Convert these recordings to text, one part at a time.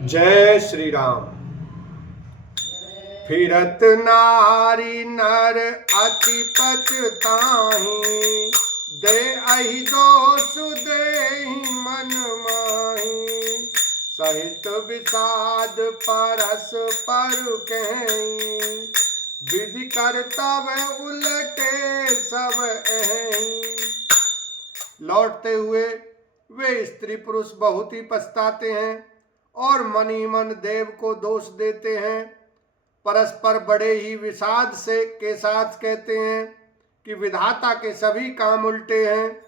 जय श्री राम। फिरत नारी नर अति पछताहि, दे अहि दोष देहि मन माहि। सहित विषाद परस पर कहीं, विधि करतब उलटे सब अहीं। लौटते हुए वे स्त्री पुरुष बहुत ही पछताते हैं और मन ही मन देव को दोष देते हैं। परस्पर बड़े ही विषाद के साथ कहते हैं कि विधाता के सभी काम उल्टे हैं।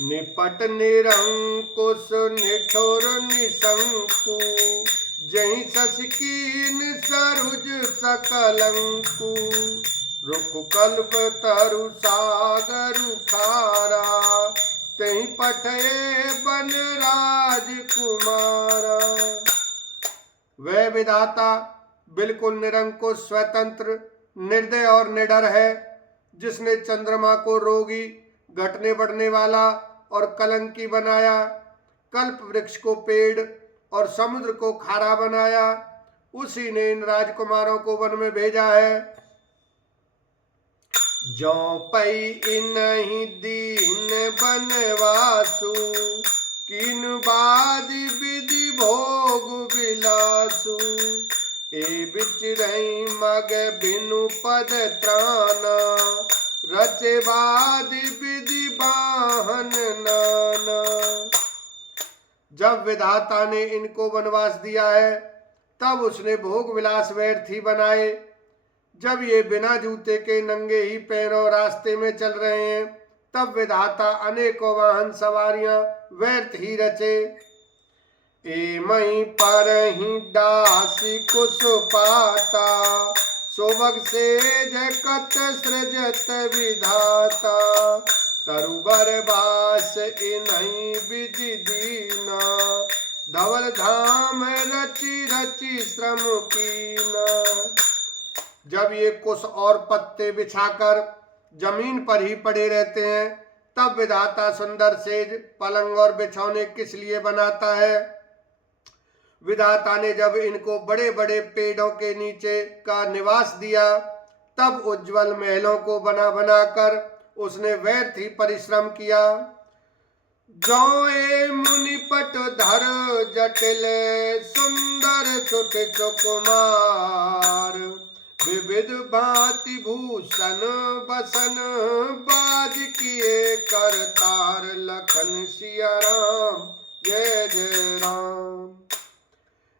निपट निरंकुश निठुर निशंकु, जहि शशकीन सरुज सकलंकु। रुख कल्प तरु सागरु खारा, तहि पठये बन राजकुमारा। वह विधाता बिल्कुल निरंकुश, स्वतंत्र, निर्दय और निडर है, जिसने चंद्रमा को रोगी, घटने बढ़ने वाला और कलंकी बनाया, कल्प वृक्ष को पेड़ और समुद्र को खारा बनाया। उसी ने इन राजकुमारों को वन में भेजा है। जो पई इनहि दीन बनवासु, किन बादि विधि भोग विलासु। ए बिचरहि मग बिनु पद त्राना, रचे बादि विधि बाहन नाना। जब विधाता ने इनको वनवास दिया है, तब उसने भोग विलास व्यर्थ ही बनाए। जब ये बिना जूते के नंगे ही पैरों रास्ते में चल रहे हैं, तब विधाता अनेकों वाहन सवारियां व्यर्थ ही रचे। एमहि परहि दासी कुछ पाता, सोबग सेज कत सृजत विधाता। तरुबर बास इन्हि विधि दीना, धवल धाम रचि रचि श्रम कीना। जब ये कुश और पत्ते बिछाकर जमीन पर ही पड़े रहते हैं, तब विधाता सुंदर सेज, पलंग और बिछौने किस लिए बनाता है। विधाता ने जब इनको बड़े बड़े पेड़ों के नीचे का निवास दिया, तब उज्जवल महलों को बना बनाकर उसने व्यर्थ ही परिश्रम किया। जोए मुनिपट धर जटिल, सुंदर सुत सुकुमार। विविध भांति भूषण बसन, बाज किए करतार। लखन सिया राम जय जय राम।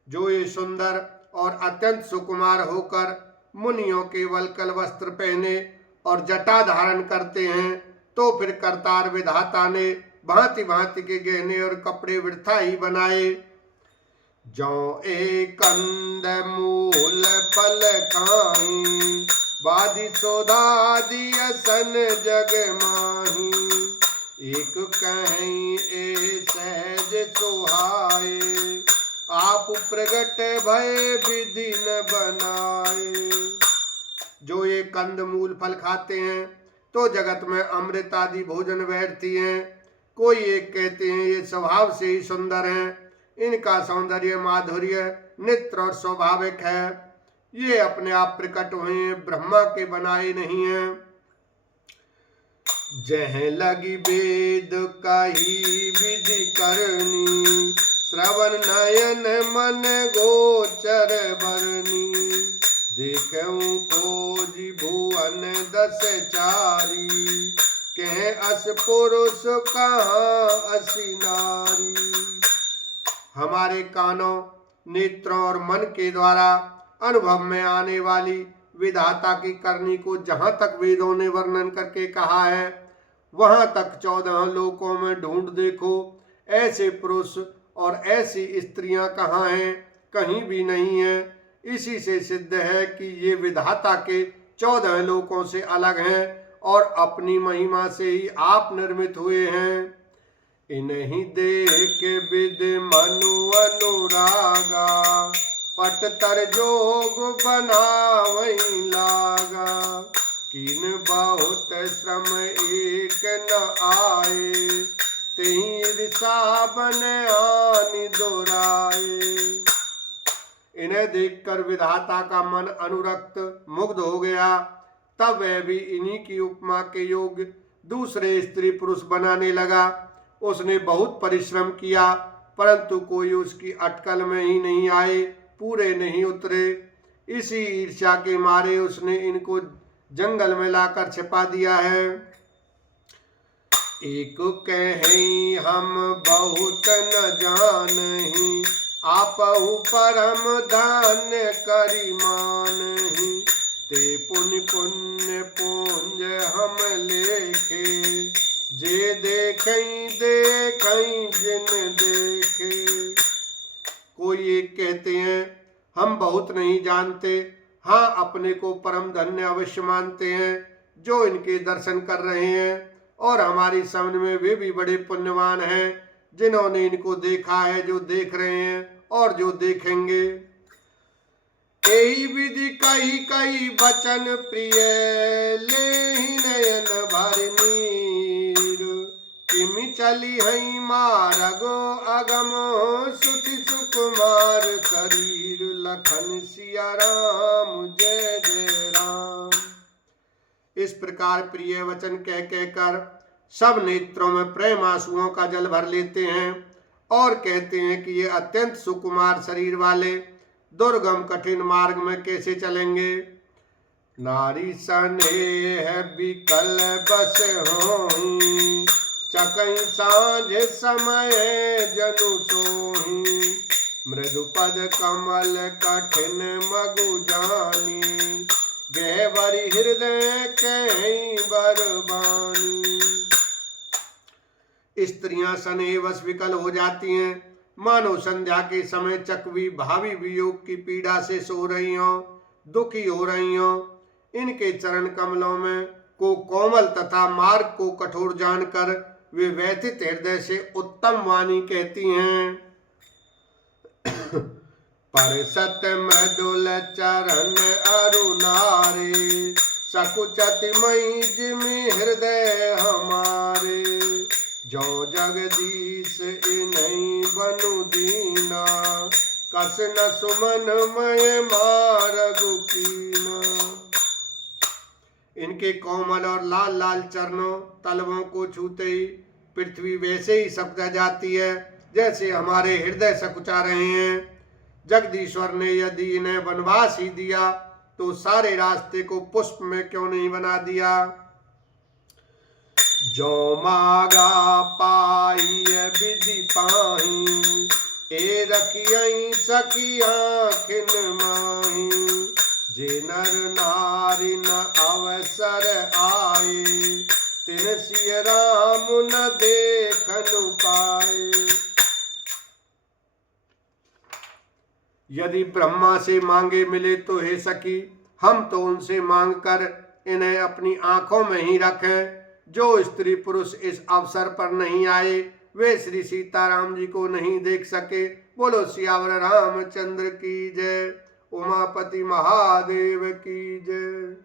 जो ये सुंदर और अत्यंत सुकुमार होकर मुनियों के वल्कल वस्त्र पहने और जटा धारण करते हैं, तो फिर करतार विधाता ने भांति भांति के गहने और कपड़े वृथा ही बनाए। जो एक कंद मूल फल खाई, बादी सोधा दिया सन जग माही। एक कहीं ए सहज सुहाए, आप प्रगट भय विधि न बनाए। जो ये कंद मूल फल खाते हैं, तो जगत में अमृत आदि भोजन व्यर्थी हैं। कोई एक कहते हैं ये स्वभाव से ही सुंदर हैं, इनका सौंदर्य माधुर्य नित्य और स्वाभाविक है। ये अपने आप प्रकट हुए, ब्रह्मा के बनाए नहीं हैं। जह लगी वेद कही विधि करनी, श्रवण नयन मन गोचर बरनी। देखऊं खोजी भुवन दस चारी, कह अस पुरुष कहाँ असी नारी। हमारे कानों, नेत्रों और मन के द्वारा अनुभव में आने वाली विधाता की करनी को जहां तक वेदों ने वर्णन करके कहा है, वहां तक 14 लोकों में ढूंढ देखो, ऐसे पुरुष और ऐसी स्त्रियां कहाँ हैं? कहीं भी नहीं है। इसी से सिद्ध है कि ये विधाता के 14 लोकों से अलग हैं और अपनी महिमा से ही आप निर्मित हुए हैं। इन्हीं देख विद मनु अनुरागा, पट तर जोग बनावई लागा। किन बहुत श्रम एक न आए, तेहि ऋषा बन आनि दोरा। यह देखकर विधाता का मन अनुरक्त मुग्ध हो गया। तब वह भी इन्हीं की उपमा के योग्य दूसरे स्त्री पुरुष बनाने लगा। उसने बहुत परिश्रम किया, परंतु कोई उसकी अटकल में ही नहीं आए, पूरे नहीं उतरे। इसी ईर्ष्या के मारे उसने इनको जंगल में लाकर छिपा दिया है। एक कहीं हम बहुत न जानही, आपहु परम धान्य करी मानही। ते पुण्य पुण्य पुंज हम लेखे, जे देखई देखई जिन देखे। कोई एक कहते हैं हम बहुत नहीं जानते, हाँ अपने को परम धन्य अवश्य मानते हैं जो इनके दर्शन कर रहे हैं, और हमारी समझ में वे भी बड़े पुण्यवान हैं जिन्होंने इनको देखा है, जो देख रहे हैं और जो देखेंगे। यही विधि कही कही बचन प्रिय, लेहि नयन भर नीर। किमि चली हई मारगो अगम, सुति सुकुमार शरीर। लखन सिया राम जय जय राम। इस प्रकार प्रिय वचन कह कहकर सब नेत्रों में प्रेम आंसुओं का जल भर लेते हैं और कहते हैं कि ये अत्यंत सुकुमार शरीर वाले दुर्गम कठिन मार्ग में कैसे चलेंगे। नारी स्नेह विकल बस होई, चकई सांझ समय जनु सोही। मृदु पद कमल कठिन मगु जानी, गहवरी हृदय कहीं बरबानी। स्त्रियां स्नेहवश विकल हो जाती हैं, मानो संध्या के समय चकवी भावी वियोग की पीड़ा से सो रही हो, दुखी हो रही हो। इनके चरण कमलों में को कोमल तथा मार्ग को कठोर जानकर वे व्यथित हृदय से उत्तम वाणी कहती हैं। पर सत मृदुल चरण अरुणारे, सकुचति मई जिमि हृदय हमारे। जो जगदीश इन्हीं बनु दीना, कस न सुमन मय मारगु कीना। इनके कोमल और लाल लाल चरणों तलवों को छूते ही पृथ्वी वैसे ही सकुचा जाती है जैसे हमारे हृदय सकुचा रहे हैं। जगदीश्वर ने यदि इन्हें वनवास ही दिया तो सारे रास्ते को पुष्प में क्यों नहीं बना दिया। जो मागा पाई विधि पाही, ए रखियई सखी आँखिन माही। जे नर नारी न अवसर आए, तिन सिय राम न देखनु पाए। यदि ब्रह्मा से मांगे मिले तो हे सखी, हम तो उनसे मांग कर इन्हें अपनी आंखों में ही रखें। जो स्त्री पुरुष इस अवसर पर नहीं आए वे श्री सीताराम जी को नहीं देख सके। बोलो सियावर रामचंद्र की जय। उमापति महादेव की जय।